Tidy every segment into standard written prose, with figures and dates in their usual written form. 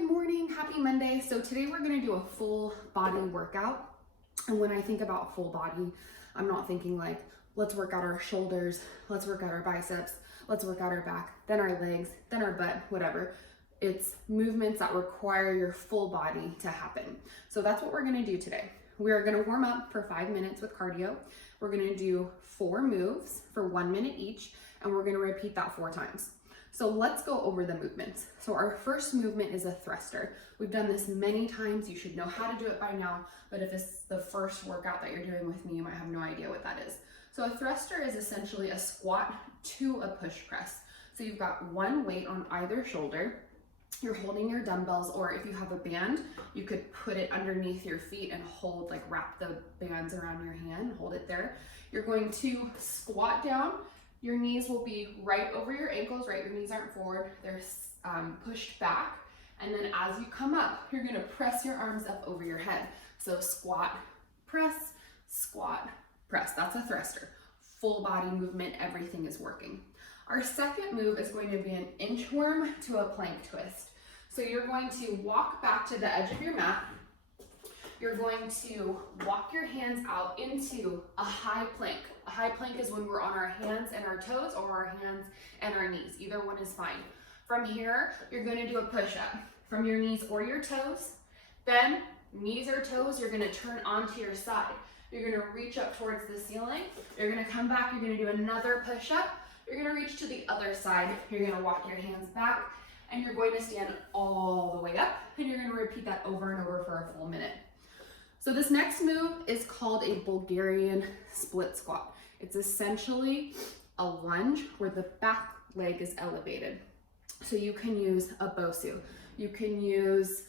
Good morning, happy Monday. So today we're gonna do a full body workout. And when I think about full body, I'm not thinking like, let's work out our shoulders, let's work out our biceps, let's work out our back, then our legs, then our butt, whatever. It's movements that require your full body to happen. So that's what we're gonna do today. We're gonna warm up for 5 minutes with cardio. We're gonna do 4 moves for 1 minute each, and we're gonna repeat that 4 times. So let's go over the movements. So our first movement is a thruster. We've done this many times. You should know how to do it by now, but if it's the first workout that you're doing with me, you might have no idea what that is. So a thruster is essentially a squat to a push press. So you've got one weight on either shoulder. You're holding your dumbbells, or if you have a band, you could put it underneath your feet and hold, like wrap the bands around your hand, hold it there. You're going to squat down. Your knees will be right over your ankles, right? Your knees aren't forward, they're pushed back. And then as you come up, you're gonna press your arms up over your head. So squat, press, press. That's a thruster. Full body movement, everything is working. Our second move is going to be an inchworm to a plank twist. So you're going to walk back to the edge of your mat. You're going to walk your hands out into a high plank. A high plank is when we're on our hands and our toes, or our hands and our knees. Either one is fine. From here, you're going to do a push-up from your knees or your toes. Then knees or toes, you're going to turn onto your side. You're going to reach up towards the ceiling. You're going to come back. You're going to do another push-up. You're going to reach to the other side. You're going to walk your hands back, and you're going to stand all the way up, and you're going to repeat that over and over for a full minute. So this next move is called a Bulgarian split squat. It's essentially a lunge where the back leg is elevated. So you can use a Bosu. You can use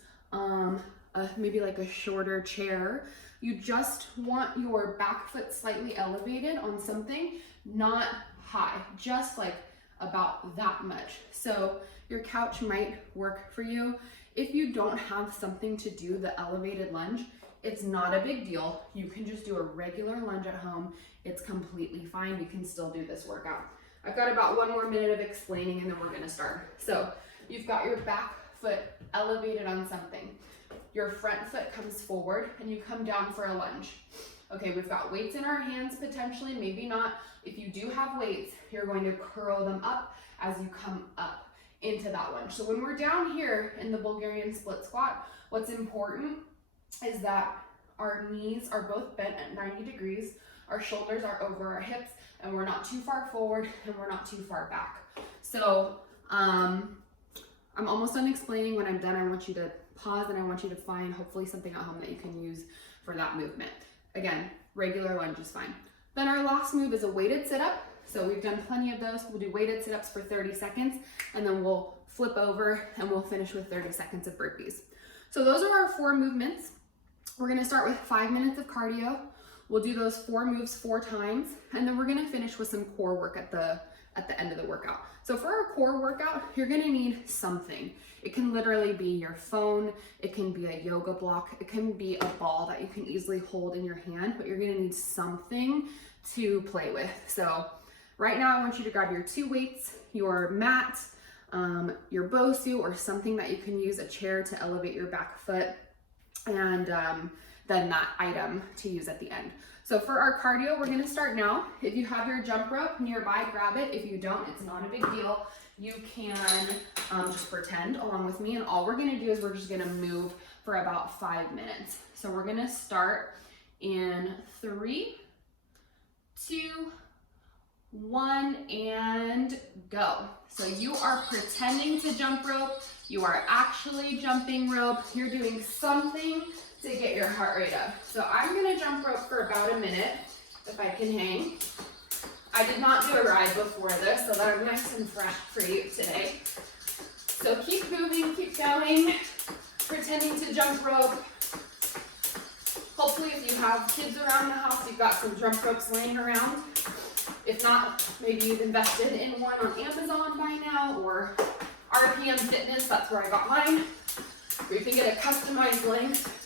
maybe like a shorter chair. You just want your back foot slightly elevated on something, not high, just like about that much. So your couch might work for you. If you don't have something to do the elevated lunge, it's not a big deal. You can just do a regular lunge at home. It's completely fine. You can still do this workout. I've got about 1 more minute of explaining, and then we're gonna start. So you've got your back foot elevated on something. Your front foot comes forward, and you come down for a lunge. Okay, we've got weights in our hands potentially, maybe not. If you do have weights, you're going to curl them up as you come up into that lunge. So when we're down here in the Bulgarian split squat, what's important is that our knees are both bent at 90 degrees, our shoulders are over our hips, and we're not too far forward and we're not too far back. So I'm almost done explaining. When I'm done, I want you to pause and I want you to find hopefully something at home that you can use for that movement. Again, regular lunge is fine. Then our last move is a weighted sit-up. So we've done plenty of those. We'll do weighted sit-ups for 30 seconds, and then we'll flip over and we'll finish with 30 seconds of burpees. So those are our 4 movements. We're gonna start with 5 minutes of cardio. We'll do those 4 moves 4 times, and then we're gonna finish with some core work at the end of the workout. So for our core workout, you're gonna need something. It can literally be your phone, it can be a yoga block, it can be a ball that you can easily hold in your hand, but you're gonna need something to play with. So right now I want you to grab your 2 weights, your mat, your Bosu, or something that you can use, a chair to elevate your back foot, and then that item to use at the end. So for our cardio, we're gonna start now. If you have your jump rope nearby, grab it. If you don't, it's not a big deal. You can just pretend along with me, and all we're gonna do is we're just gonna move for about 5 minutes. So we're gonna start in 3, 2, 1, and go. So you are pretending to jump rope. You are actually jumping rope. You're doing something to get your heart rate up. So I'm gonna jump rope for about a minute, if I can hang. I did not do a ride before this, so that I'm nice and fresh for you today. So keep moving, keep going, pretending to jump rope. Hopefully if you have kids around the house, you've got some jump ropes laying around. If not, maybe you've invested in one on Amazon by now, or RPM Fitness, that's where I got mine. Or you can get a customized length.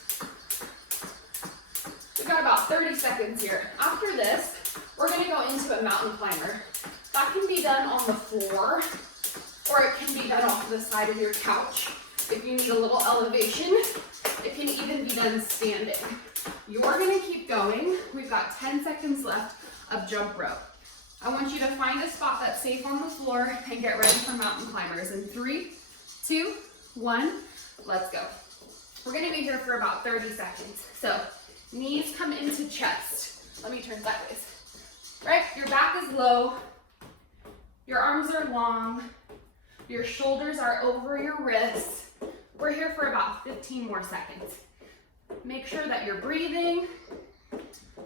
We've got about 30 seconds here. After this, we're gonna go into a mountain climber. That can be done on the floor, or it can be done off the side of your couch. If you need a little elevation, it can even be done standing. You're gonna keep going. We've got 10 seconds left of jump rope. I want you to find a spot that's safe on the floor and get ready for mountain climbers. In 3, 2, 1, let's go. We're gonna be here for about 30 seconds. So knees come into chest. Let me turn sideways. Right, your back is low, your arms are long, your shoulders are over your wrists. We're here for about 15 more seconds. Make sure that you're breathing,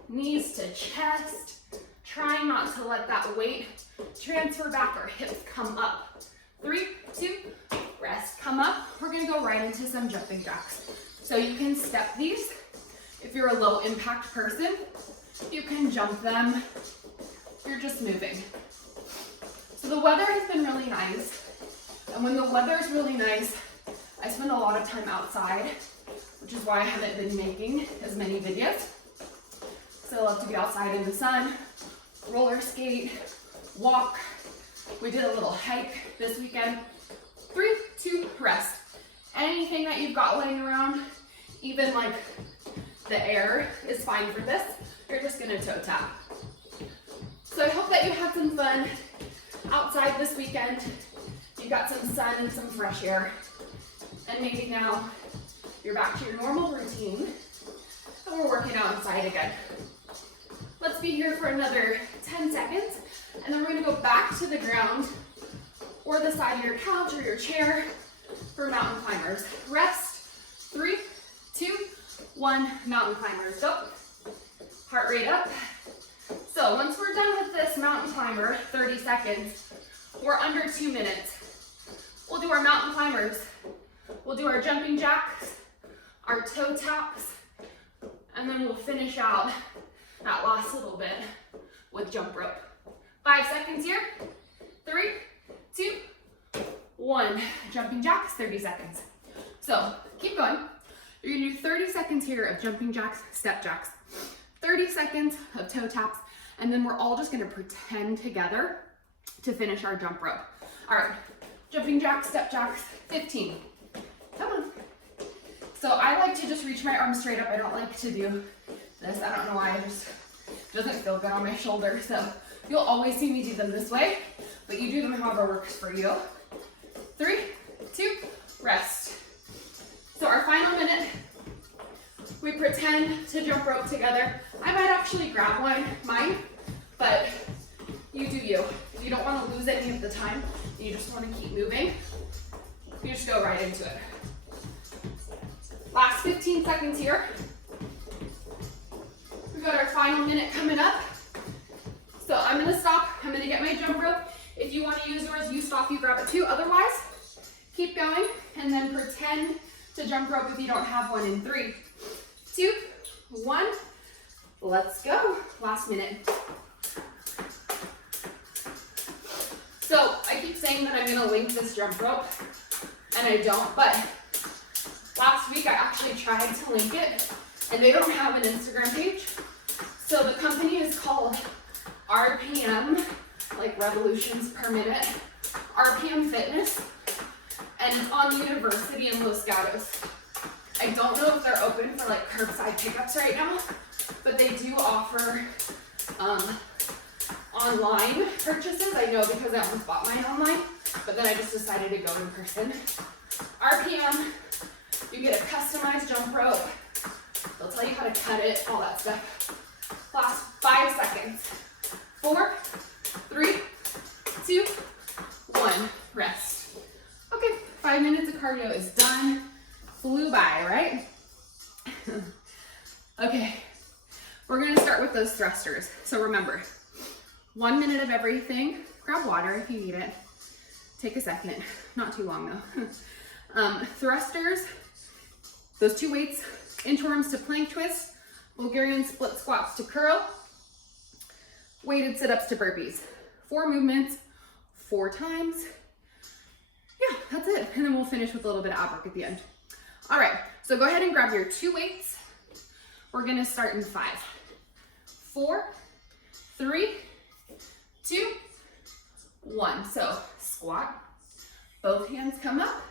knees to chest. Try not to let that weight transfer back or hips come up. 3, 2, rest, come up. We're gonna go right into some jumping jacks. So you can step these. If you're a low impact person, you can jump them. You're just moving. So the weather has been really nice. And when the weather is really nice, I spend a lot of time outside, which is why I haven't been making as many videos. So I love to be outside in the sun, roller skate, walk. We did a little hike this weekend. 3, 2, rest. Anything that you've got laying around, even like the air is fine for this. You're just gonna toe tap. So I hope that you had some fun outside this weekend. You got some sun and some fresh air. And maybe now you're back to your normal routine and we're working out inside again. Let's be here for another 10 seconds and then we're gonna go back to the ground or the side of your couch or your chair for mountain climbers. Rest, 3, 2, 1, mountain climbers, go. Heart rate up. So once we're done with this mountain climber, 30 seconds, we're under 2 minutes. We'll do our mountain climbers. We'll do our jumping jacks, our toe taps, and then we'll finish out that last little bit with jump rope. 5 seconds here. 3, 2, 1. Jumping jacks, 30 seconds. So keep going. You're gonna do 30 seconds here of jumping jacks, step jacks, 30 seconds of toe taps, and then we're all just gonna pretend together to finish our jump rope. All right, jumping jacks, step jacks, 15. Come on. So I like to just reach my arms straight up. I don't like to do this. I don't know why, it just doesn't feel good on my shoulder. So you'll always see me do them this way, but you do them however works for you. 3, 2, rest. So our final minute, we pretend to jump rope together. I might actually grab mine, but you do you. If you don't want to lose any of the time, you just want to keep moving, you just go right into it. Last 15 seconds here. We've got our final minute coming up. So I'm gonna stop, I'm gonna get my jump rope. If you want to use yours, you stop, you grab it too. Otherwise, keep going and then pretend to jump rope if you don't have one in 3, 2, 1. Let's go. Last minute. So I keep saying that I'm gonna link this jump rope and I don't, but last week I actually tried to link it and they don't have an Instagram page. So the company is called RPM, like revolutions per minute, RPM Fitness, and it's on University in Los Gatos. I don't know if they're open for like curbside pickups right now, but they do offer online purchases. I know because I almost bought mine online, but then I just decided to go in person. RPM, you get a customized jump rope. They'll tell you how to cut it, all that stuff. Last 5 seconds. 4, 3, 2, 1, rest. Okay, 5 minutes of cardio is done. Flew by, right? Okay, we're gonna start with those thrusters. So remember, 1 minute of everything. Grab water if you need it. Take a second, not too long though. Thrusters, those 2 weights, inchworms to plank twist, Bulgarian split squats to curl, weighted sit-ups to burpees. 4 movements, 4 times. Yeah, that's it. And then we'll finish with a little bit of ab work at the end. All right, so go ahead and grab your 2 weights. We're gonna start in 5, 4, 3, 2, 1. So squat, both hands come up,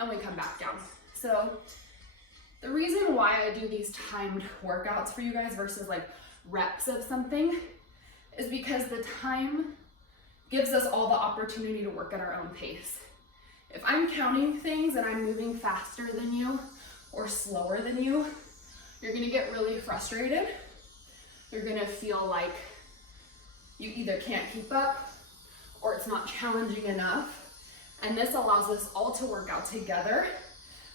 and we come back down. So the reason why I do these timed workouts for you guys versus like reps of something is because the time gives us all the opportunity to work at our own pace. If I'm counting things and I'm moving faster than you or slower than you, you're gonna get really frustrated. You're gonna feel like you either can't keep up or it's not challenging enough. And this allows us all to work out together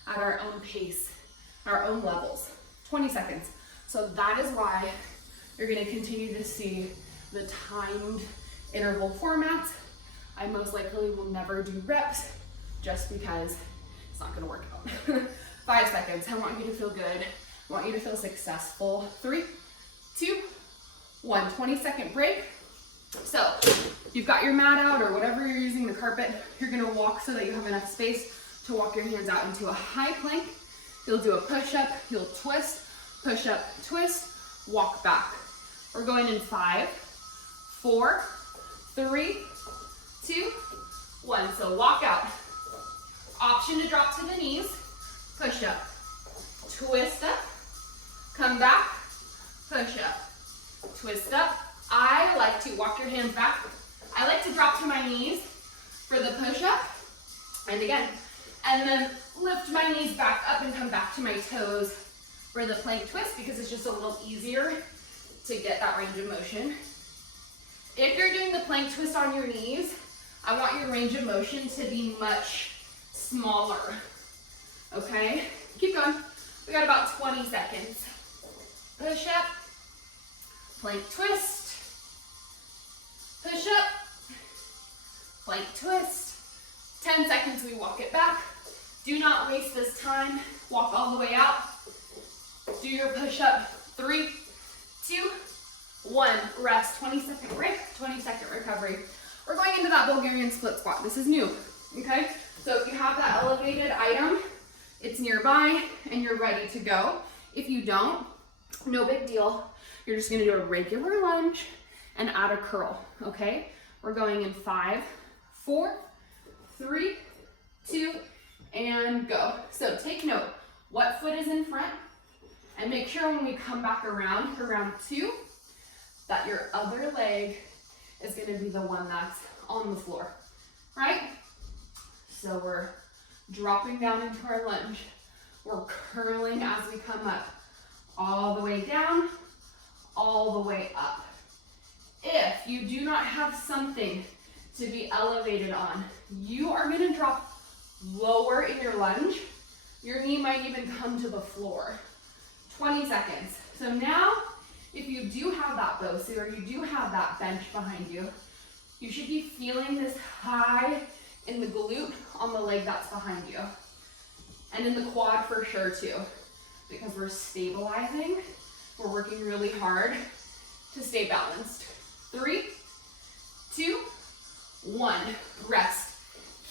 at our own pace, our own levels. 20 seconds. So that is why you're gonna continue to see the timed interval formats. I most likely will never do reps just because it's not gonna work out. 5 seconds. I want you to feel good. I want you to feel successful. 3, 2, 1. 20-second break. So you've got your mat out or whatever you're using, the carpet. You're gonna walk so that you have enough space to walk your hands out into a high plank. You'll do a push-up, you'll twist, push-up, twist, walk back. We're going in 5, 4, 3, 2, 1. So walk out. Option to drop to the knees, push up, twist up, come back, push up, twist up. I like to walk your hands back. I like to drop to my knees for the push up, and again, and then lift my knees back up and come back to my toes for the plank twist because it's just a little easier to get that range of motion. If you're doing the plank twist on your knees, I want your range of motion to be much smaller, okay? Keep going. We got about 20 seconds. Push up, plank twist, push up, plank twist. 10 seconds, we walk it back. Do not waste this time. Walk all the way out. Do your push up. 3, 2, 1. Rest. 20-second break, 20-second recovery. We're going into that Bulgarian split squat. This is new, okay? So if you have that elevated item, it's nearby and you're ready to go. If you don't, no big deal. You're just gonna do a regular lunge and add a curl, okay? We're going in 5, 4, 3, 2, and go. So take note, what foot is in front? And make sure when we come back around for round 2, that your other leg is gonna be the one that's on the floor, right? So we're dropping down into our lunge. We're curling as we come up, all the way down, all the way up. If you do not have something to be elevated on, you are gonna drop lower in your lunge. Your knee might even come to the floor. 20 seconds. So now, if you do have that Bosu or you do have that bench behind you, you should be feeling this high in the glute on the leg that's behind you. And in the quad for sure too, because we're stabilizing. We're working really hard to stay balanced. 3, 2, 1. Rest.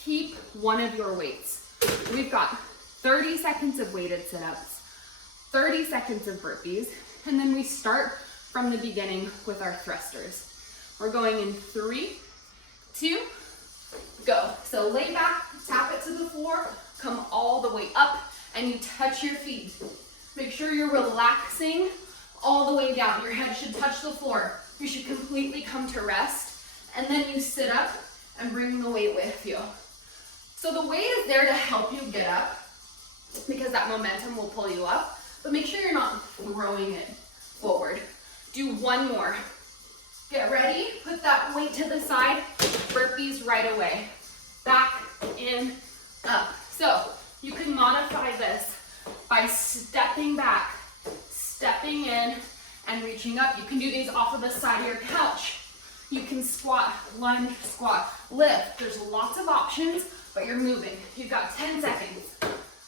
Keep one of your weights. We've got 30 seconds of weighted sit-ups, 30 seconds of burpees, and then we start from the beginning with our thrusters. We're going in 3, 2, go. So lay back, tap it to the floor, come all the way up, and you touch your feet. Make sure you're relaxing all the way down. Your head should touch the floor. You should completely come to rest, and then you sit up and bring the weight with you. So the weight is there to help you get up because that momentum will pull you up, but make sure you're not throwing it forward. Do one more. Get ready, put that weight to the side, burpees right away. Back, in, up. So you can modify this by stepping back, stepping in, and reaching up. You can do these off of the side of your couch. You can squat, lunge, squat, lift. There's lots of options, but you're moving. You've got 10 seconds.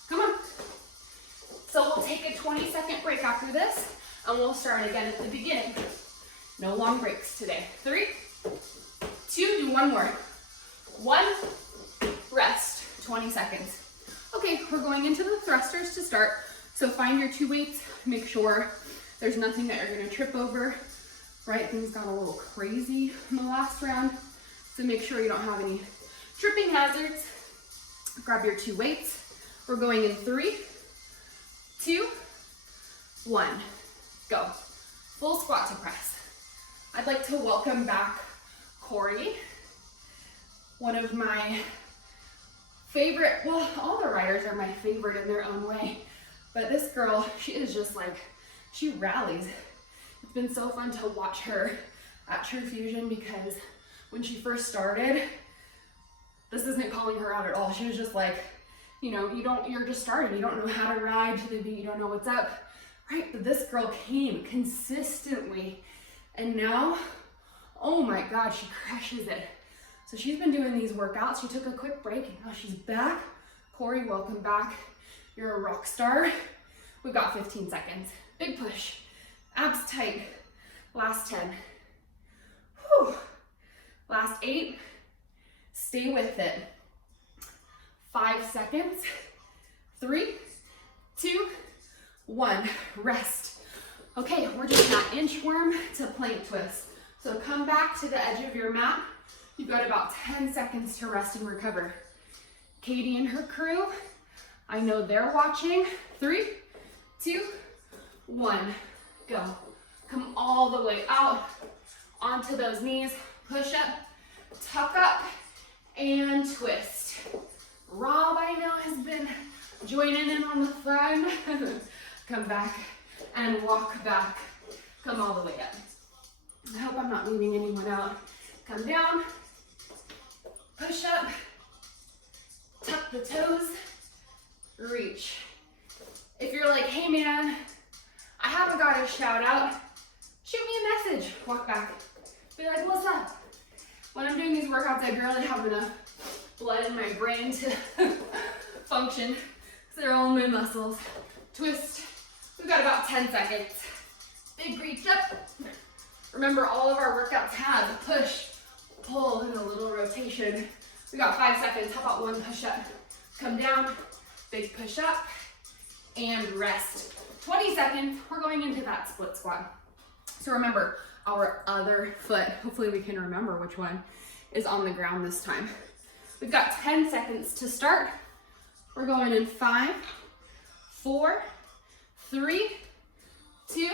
Come on. So we'll take a 20-second break after this, and we'll start again at the beginning. No long breaks today. 3, 2, do one more. 1, rest, 20 seconds. Okay, we're going into the thrusters to start. So find your 2 weights, make sure there's nothing that you're gonna trip over, right? Things got a little crazy in the last round. So make sure you don't have any tripping hazards. Grab your 2 weights. We're going in 3, 2, 1, go. Full squat to press. I'd like to welcome back Corey, one of my favorite, well, all the riders are my favorite in their own way, but this girl, she is just like, she rallies. It's been so fun to watch her at True Fusion because when she first started, this isn't calling her out at all. She was just like, you know, you're just starting. You don't know how to ride to the beat. You don't know what's up, right? But this girl came consistently. And now, oh my God, she crushes it. So she's been doing these workouts. She took a quick break and now she's back. Corey, welcome back. You're a rock star. We've got 15 seconds. Big push. Abs tight. Last 10. Whew. Last 8. Stay with it. 5 seconds. 3, 2, 1. Rest. Okay, we're doing that inchworm to plank twist. So come back to the edge of your mat. You've got about 10 seconds to rest and recover. Katie and her crew, I know they're watching. 3, 2, 1, go. Come all the way out onto those knees. Push up, tuck up, and twist. Rob, I know, has been joining in on the fun. Come back and walk back. Come all the way up. I hope I'm not leaving anyone out. Come down, push up, tuck the toes, reach. If you're like, hey man, I haven't got a shout out, shoot me a message, walk back. Be like, what's up? When I'm doing these workouts, I barely have enough blood in my brain to function. So they're all in my muscles. Twist. We've got about 10 seconds. Big reach up. Remember, all of our workouts have a push, pull, and a little rotation. We got 5 seconds. How about one push up? Come down, big push up, and rest. 20 seconds. We're going into that split squat. So remember, our other foot, hopefully we can remember which one, is on the ground this time. We've got 10 seconds to start. We're going in 5, 4, 3, 2,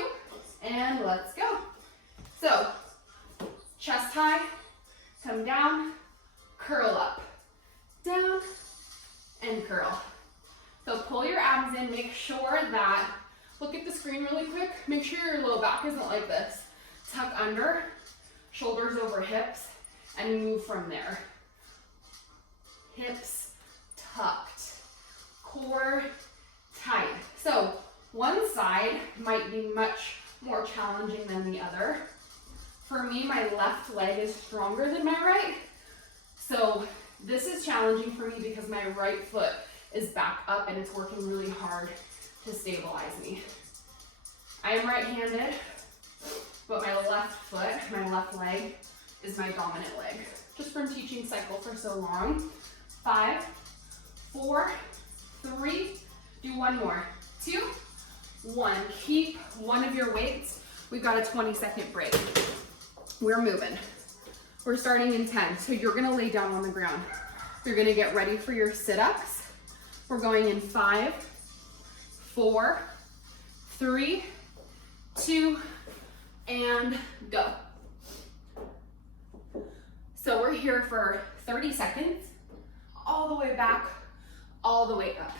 and let's go. So, chest high, come down, curl up, down, and curl. So pull your abs in, make sure that, look at the screen really quick, make sure your low back isn't like this. Tuck under, shoulders over hips, and move from there. Hips tucked, core tight. So one side might be much more challenging than the other. For me, my left leg is stronger than my right. So this is challenging for me because my right foot is back up and it's working really hard to stabilize me. I am right-handed, but my left foot, my left leg, is my dominant leg. Just from teaching cycle for so long. 5, 4, 3, do one more. 2, 1. Keep one of your weights. We've got a 20-second break. We're moving. We're starting in 10. So you're gonna lay down on the ground. You're gonna get ready for your sit-ups. We're going in 5, 4, 3, 2, and go. So we're here for 30 seconds, all the way back, all the way up.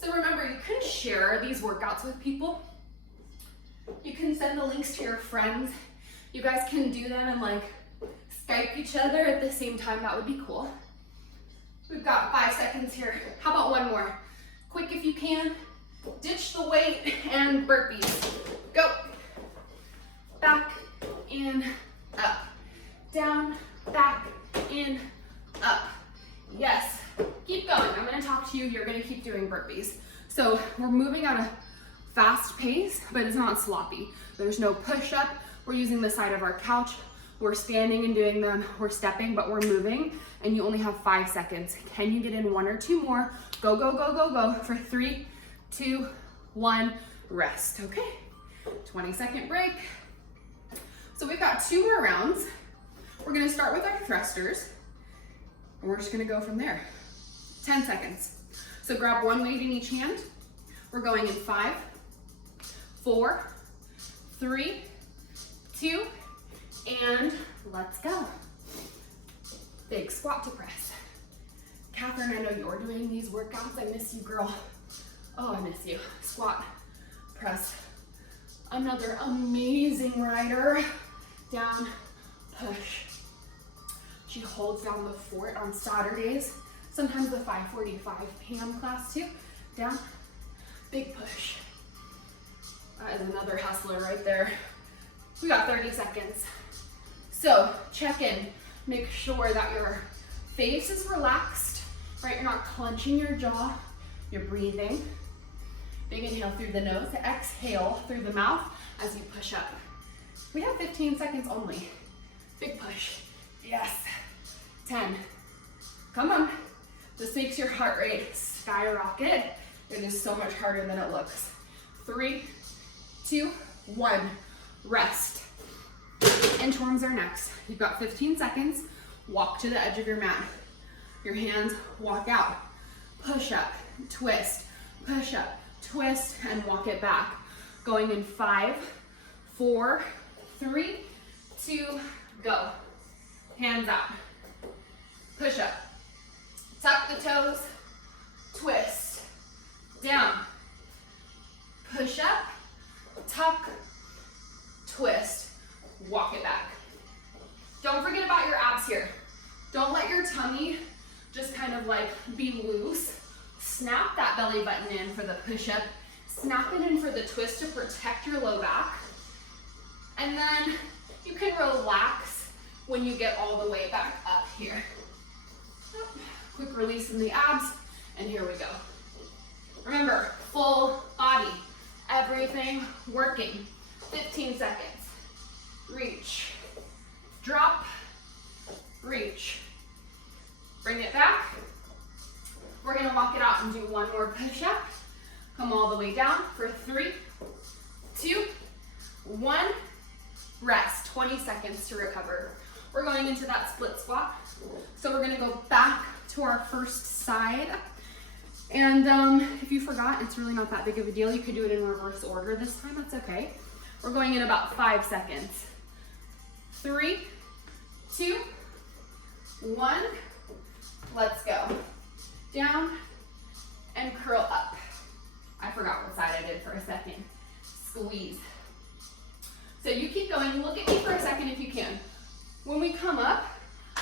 So remember, you can share these workouts with people. You can send the links to your friends. You guys can do them and like Skype each other at the same time. That would be cool. We've got 5 seconds here. How about one more? Quick if you can. Ditch the weight and burpees. Go. Back, in, up. Down, back, in, up. Yes. Keep going. I'm going to talk to you. You're going to keep doing burpees. So we're moving at a fast pace, but it's not sloppy. There's no push up. We're using the side of our couch. We're standing and doing them. We're stepping, but we're moving, and you only have 5 seconds. Can you get in 1 or 2 more? Go, go, go, go, go for 3, 2, 1, rest. Okay, 20-second break. So we've got 2 more rounds. We're gonna start with our thrusters, and we're just gonna go from there. 10 seconds. So grab one weight in each hand. We're going in 5, 4, 3, 2, and let's go. Big squat to press. Catherine, I know you're doing these workouts. I miss you, girl. Oh, I miss you. Squat, press. Another amazing rider. Down, push. She holds down the fort on Saturdays. Sometimes the 5:45 p.m. class too. Down, big push. That is another hustler right there. We got 30 seconds. So check in. Make sure that your face is relaxed, right? You're not clenching your jaw. You're breathing. Big inhale through the nose. Exhale through the mouth as you push up. We have 15 seconds only. Big push. Yes. 10. Come on. This makes your heart rate skyrocket. It is so much harder than it looks. 3, 2, 1. Rest. Inchworms are next. You've got 15 seconds. Walk to the edge of your mat. Your hands walk out. Push up, twist, push up, twist, and walk it back. Going in 5, 4, 3, 2, go. Hands out. Push up. Tuck the toes. Twist. Down. Push up. Tuck. Twist. Walk it back. Don't forget about your abs here. Don't let your tummy just kind of like be loose. Snap that belly button in for the push-up. Snap it in for the twist to protect your low back. And then you can relax when you get all the way back up here. Quick release in the abs, and here we go. Remember, full body, everything working. 15 seconds. Reach, drop, reach. Bring it back. We're gonna walk it out and do one more push-up. Come all the way down for 3, 2, 1. Rest, 20 seconds to recover. We're going into that split squat. So we're gonna go back to our first side. And if you forgot, it's really not that big of a deal. You could do it in reverse order this time, that's okay. We're going in about 5 seconds. 3, 2, 1. Let's go. Down and curl up. I forgot what side I did for a second. Squeeze. So you keep going. Look at me for a second if you can. When we come up,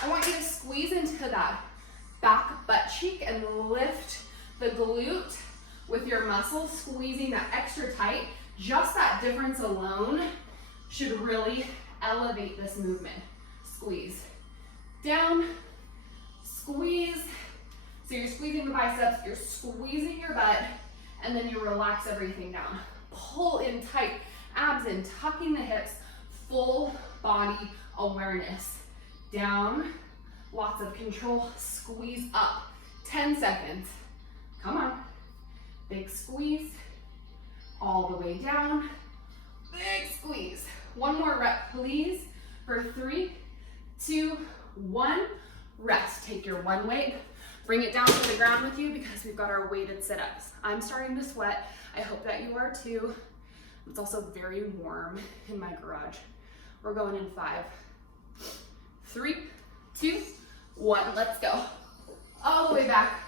I want you to squeeze into that back butt cheek and lift the glute with your muscles, squeezing that extra tight. Just that difference alone should really elevate this movement. Squeeze. Down, squeeze. So you're squeezing the biceps, you're squeezing your butt, and then you relax everything down. Pull in tight, abs in, tucking the hips, full body awareness. Down, lots of control, squeeze up. 10 seconds. Come on. Big squeeze. All the way down. Big squeeze. One more rep, please. For 3, 2, 1. Rest. Take your one weight. Bring it down to the ground with you because we've got our weighted sit-ups. I'm starting to sweat. I hope that you are too. It's also very warm in my garage. We're going in 5, 3, 2, 1. Let's go. All the way back,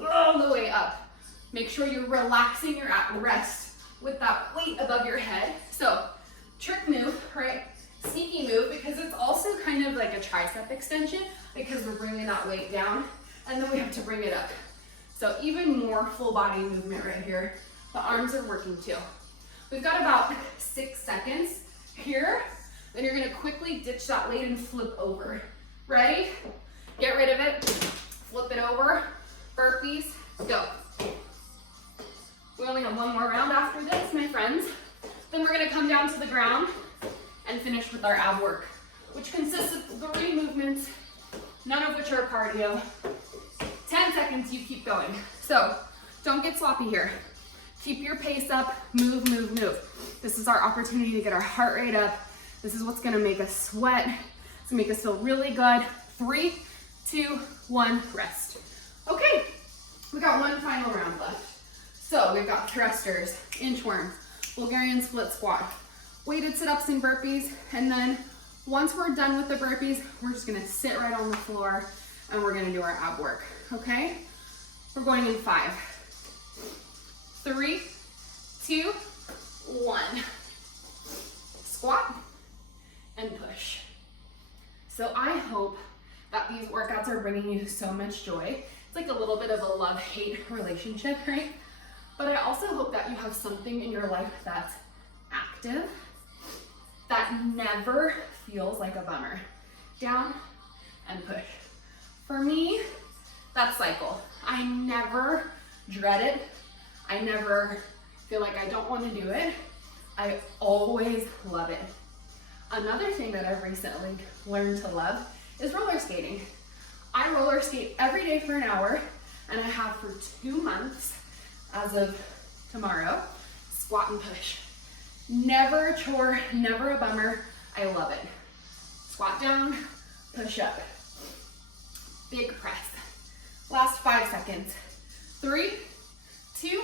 all the way up. Make sure you're relaxing, you're at rest with that weight above your head. So trick move, right? Sneaky move, because it's also kind of like a tricep extension because we're bringing that weight down and then we have to bring it up. So even more full body movement right here. The arms are working too. We've got about 6 seconds here. Then you're gonna quickly ditch that weight and flip over. Ready? Get rid of it, flip it over, burpees, go. We only have one more round after this, my friends. Then we're gonna come down to the ground and finish with our ab work, which consists of 3 movements, none of which are cardio. 10 seconds, you keep going. So don't get sloppy here. Keep your pace up, move, move, move. This is our opportunity to get our heart rate up. This is what's gonna make us sweat. It's gonna make us feel really good. 3, 2, 1, rest. Okay, we got got one final round left. So we've got thrusters, inchworms, Bulgarian split squat, weighted sit-ups and burpees, and then once we're done with the burpees, we're just gonna sit right on the floor and we're gonna do our ab work, okay? We're going in 5, 3, 2, 1. Squat and push. So I hope that these workouts are bringing you so much joy. It's like a little bit of a love-hate relationship, right? But I also hope that you have something in your life that's active, that never feels like a bummer. Down and push. For me, that's cycle. I never dread it. I never feel like I don't want to do it. I always love it. Another thing that I've recently learned to love is roller skating. I roller skate every day for an hour, and I have for 2 months as of tomorrow. Squat and push. Never a chore, never a bummer. I love it. Squat down, push up. Big press. Last 5 seconds. 3, 2,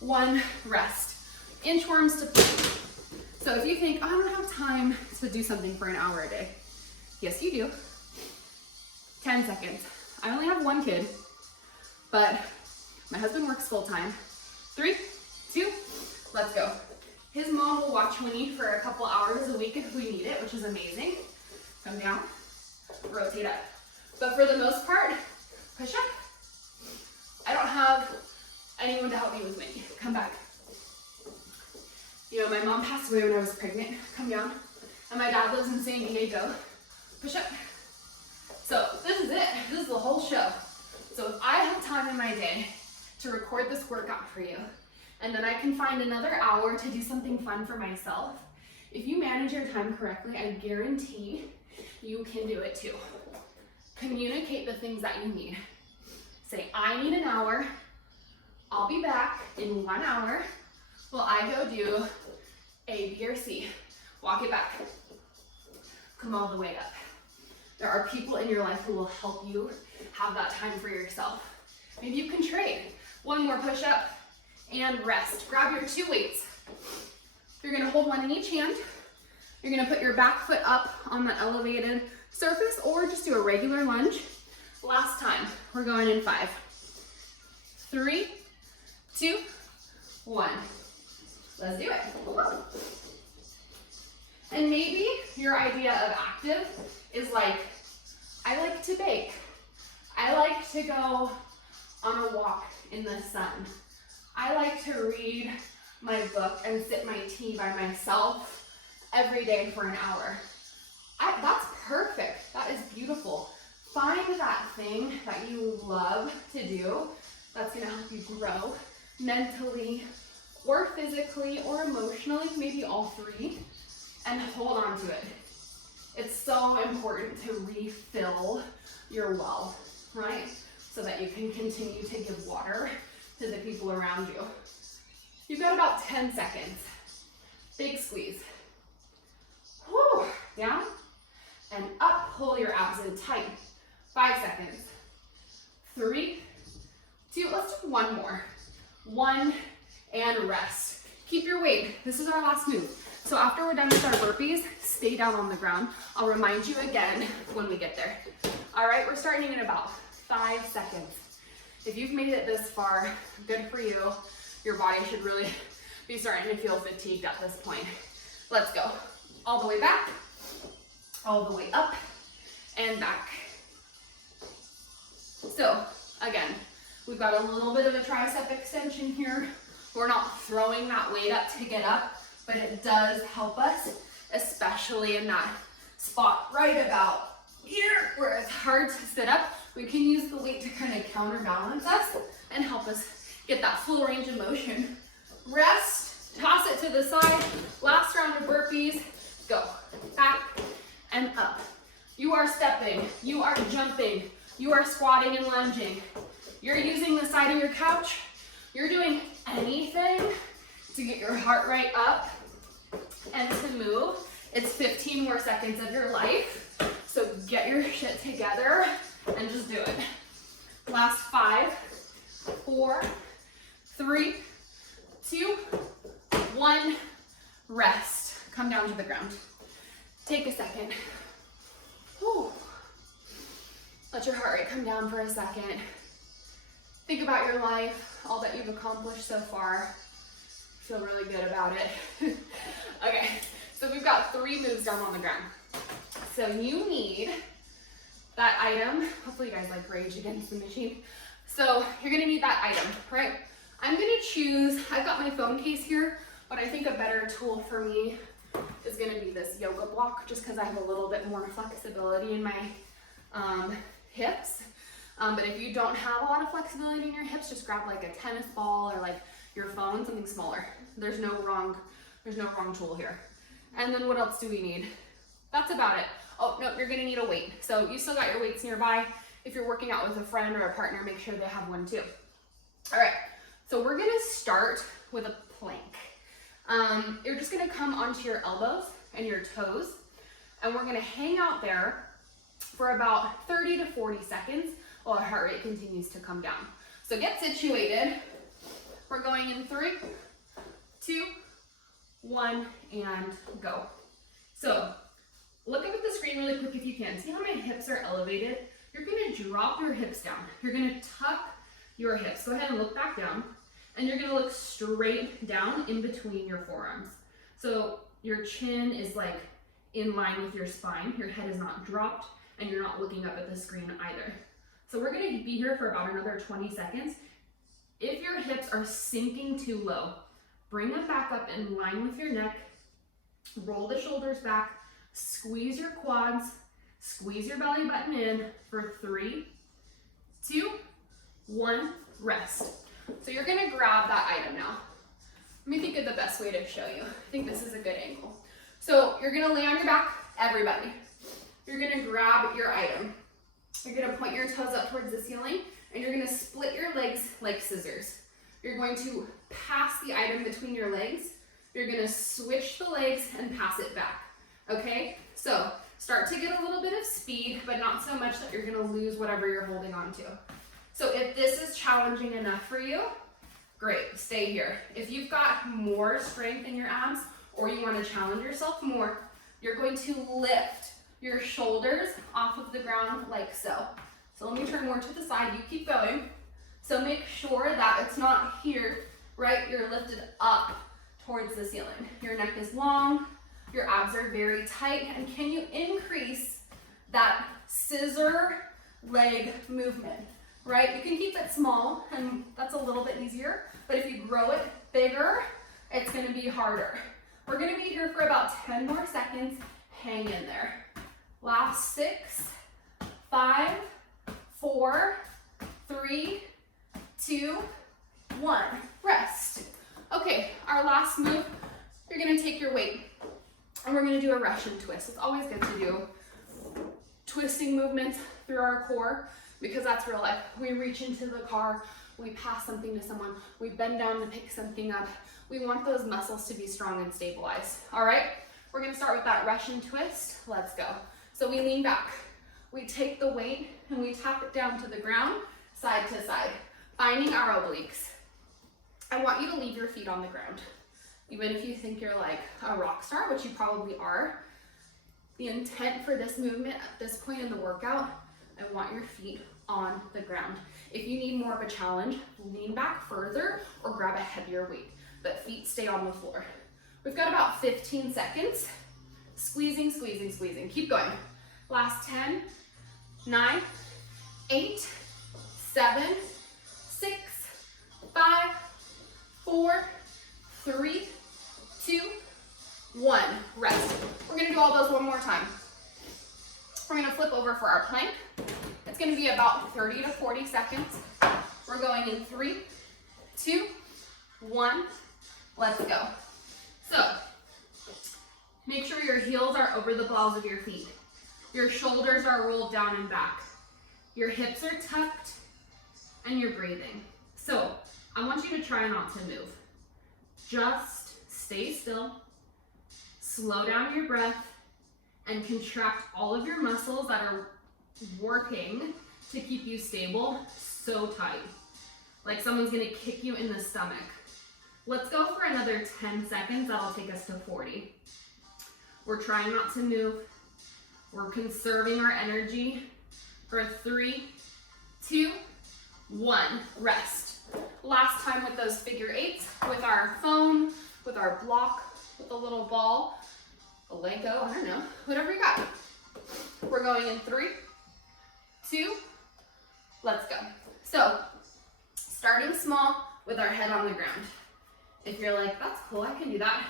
1, rest. Inchworms to push. So if you think, oh, I don't have time to do something for an hour a day. Yes, you do. 10 seconds. I only have 1 kid, but my husband works full time. 3, 2, let's go. His mom will watch Winnie for a couple hours a week if we need it, which is amazing. Come down, rotate up. But for the most part, push up. I don't have anyone to help me with Winnie. Come back. You know, my mom passed away when I was pregnant. Come down. And my dad lives in San Diego. Push up. So this is it. This is the whole show. So if I have time in my day to record this workout for you, and then I can find another hour to do something fun for myself, if you manage your time correctly, I guarantee you can do it too. Communicate the things that you need. Say, I need an hour. I'll be back in 1 hour. Well, I go do A, B, or C. Walk it back. Come all the way up. There are people in your life who will help you have that time for yourself. Maybe you can trade. 1 more push up and rest. Grab your 2 weights. You're gonna hold 1 in each hand. You're gonna put your back foot up on the elevated surface or just do a regular lunge. Last time, we're going in 5, 3, 2, 1. Let's do it. And maybe your idea of active is like, I like to bake. I like to go on a walk in the sun. I like to read my book and sip my tea by myself every day for an hour. That's perfect. That is beautiful. Find that thing that you love to do that's gonna help you grow mentally or physically or emotionally, maybe all 3, and hold on to it. It's so important to refill your well, right? So that you can continue to give water to the people around you. You've got about 10 seconds. Big squeeze. Whew, down and up, pull your abs in tight. 5 seconds. 3, 2, let's do 1 more. 1 and rest. Keep your weight. This is our last move. So after we're done with our burpees, stay down on the ground. I'll remind you again when we get there. All right, we're starting in about 5 seconds. If you've made it this far, good for you. Your body should really be starting to feel fatigued at this point. Let's go. All the way back, all the way up, and back. So again, we've got a little bit of a tricep extension here. We're not throwing that weight up to get up, but it does help us, especially in that spot right about here where it's hard to sit up. We can use the weight to kind of counterbalance us and help us get that full range of motion. Rest, toss it to the side. Last round of burpees. Go back and up. You are stepping, you are jumping, you are squatting and lunging. You're using the side of your couch. You're doing anything to get your heart rate up and to move. It's 15 more seconds of your life. So get your shit together and just do it. Last 5, 4, 4, 3, 2, 1, rest. Come down to the ground. Take a second. Whew. Let your heart rate come down for a second. Think about your life, all that you've accomplished so far. Feel really good about it. Okay, so we've got 3 moves down on the ground. So you need that item. Hopefully you guys like Rage Against the Machine. So you're gonna need that item, right? I'm gonna choose, I've got my phone case here, but I think a better tool for me is gonna be this yoga block, just because I have a little bit more flexibility in my hips. But if you don't have a lot of flexibility in your hips, just grab like a tennis ball or like your phone, something smaller. There's no wrong tool here. And then what else do we need? That's about it. Oh, no, you're gonna need a weight. So you still got your weights nearby. If you're working out with a friend or a partner, make sure they have one too. All right, so we're gonna start with a plank. You're just gonna come onto your elbows and your toes, and we're gonna hang out there for about 30 to 40 seconds while our heart rate continues to come down. So get situated. We're going in 3, 2, 1, and go. So look up at the screen really quick if you can. See how my hips are elevated? You're gonna drop your hips down. You're gonna tuck your hips. Go ahead and look back down. And you're gonna look straight down in between your forearms. So your chin is like in line with your spine. Your head is not dropped and you're not looking up at the screen either. So we're gonna be here for about another 20 seconds. If your hips are sinking too low, bring them back up in line with your neck, roll the shoulders back, squeeze your quads, squeeze your belly button in for 3, 2, 1, rest. So you're gonna grab that item now. Let me think of the best way to show you. I think this is a good angle. So you're gonna lay on your back, everybody. You're gonna grab your item. You're gonna point your toes up towards the ceiling and you're gonna split your legs like scissors. You're going to pass the item between your legs. You're gonna switch the legs and pass it back, okay? So start to get a little bit of speed, but not so much that you're gonna lose whatever you're holding on to. So if this is challenging enough for you, great, stay here. If you've got more strength in your abs or you wanna challenge yourself more, you're going to lift your shoulders off of the ground like so. So let me turn more to the side, you keep going. So make sure that it's not here, right? You're lifted up towards the ceiling. Your neck is long, your abs are very tight, and can you increase that scissor leg movement, right? You can keep it small, and that's a little bit easier, but if you grow it bigger, it's gonna be harder. We're gonna be here for about 10 more seconds. Hang in there. Last 6, 5, 4, 3, 2, 1. Rest. Okay, our last move, you're gonna take your weight and we're gonna do a Russian twist. It's always good to do twisting movements through our core because that's real life. We reach into the car, we pass something to someone, we bend down to pick something up. We want those muscles to be strong and stabilized. All right, we're gonna start with that Russian twist. Let's go. So we lean back, we take the weight and we tap it down to the ground, side to side, finding our obliques. I want you to leave your feet on the ground. Even if you think you're like a rock star, which you probably are, the intent for this movement at this point in the workout, I want your feet on the ground. If you need more of a challenge, lean back further or grab a heavier weight, but feet stay on the floor. We've got about 15 seconds. Squeezing, squeezing, squeezing. Keep going. Last 10, 9, 8, 7, 6, 5, 4, 3, 2, 1. Rest. We're gonna do all those one more time. We're gonna flip over for our plank. It's gonna be about 30 to 40 seconds. We're going in 3, 2, 1. Let's go. So, make sure your heels are over the balls of your feet. Your shoulders are rolled down and back. Your hips are tucked and you're breathing. So, I want you to try not to move. Just stay still, slow down your breath, and contract all of your muscles that are working to keep you stable so tight. like someone's gonna kick you in the stomach. Let's go for another 10 seconds. That'll take us to 40. We're trying not to move. We're conserving our energy for 3, 2, 1, rest. Last time with those figure eights, with our phone, with our block, with a little ball, a Lego, I don't know, whatever you got. We're going in 3, 2, let's go. So, starting small with our head on the ground. If you're like, that's cool, I can do that,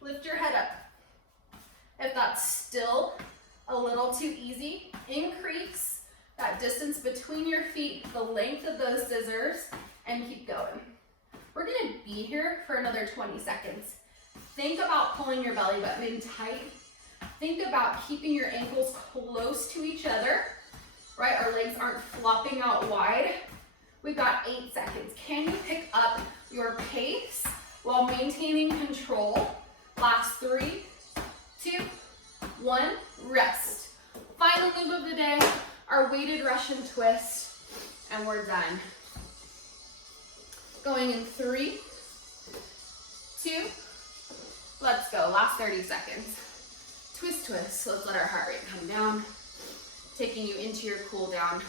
lift your head up. If that's still a little too easy, increase that distance between your feet, the length of those scissors, and keep going. We're gonna be here for another 20 seconds. Think about pulling your belly button in tight. Think about keeping your ankles close to each other, right? Our legs aren't flopping out wide. We've got 8 seconds. Can you pick up your pace while maintaining control? Last 3, 2, 1, rest. Final move of the day, our weighted Russian twist, and we're done. Going in 3, 2, let's go. Last 30 seconds. Twist, twist. Let's let our heart rate come down, taking you into your cool down.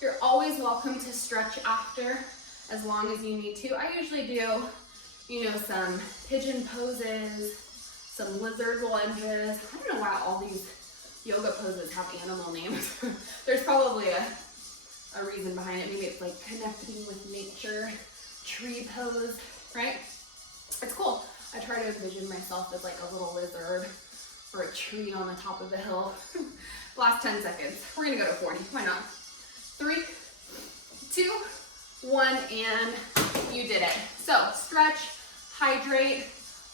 You're always welcome to stretch after as long as you need to. I usually do, some pigeon poses, some lizard lunges. I don't know why all these yoga poses have animal names. There's probably a reason behind it. Maybe it's like connecting with nature, tree pose, right? It's cool. I try to envision myself as like a little lizard or a tree on the top of the hill. Last 10 seconds. We're gonna go to 40, why not? 3, 2, 1, and you did it. So stretch, hydrate,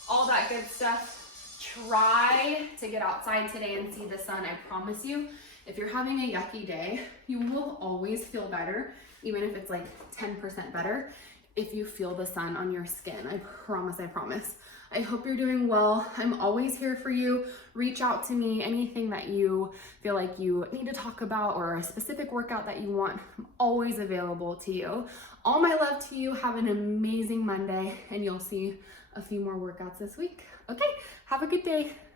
all that good stuff. Try to get outside today and see the sun. I promise you, if you're having a yucky day, you will always feel better, even if it's like 10% better, if you feel the sun on your skin. I promise, I promise. I hope you're doing well. I'm always here for you. Reach out to me, anything that you feel like you need to talk about or a specific workout that you want, I'm always available to you. All my love to you. Have an amazing Monday, and you'll see a few more workouts this week. Okay, have a good day.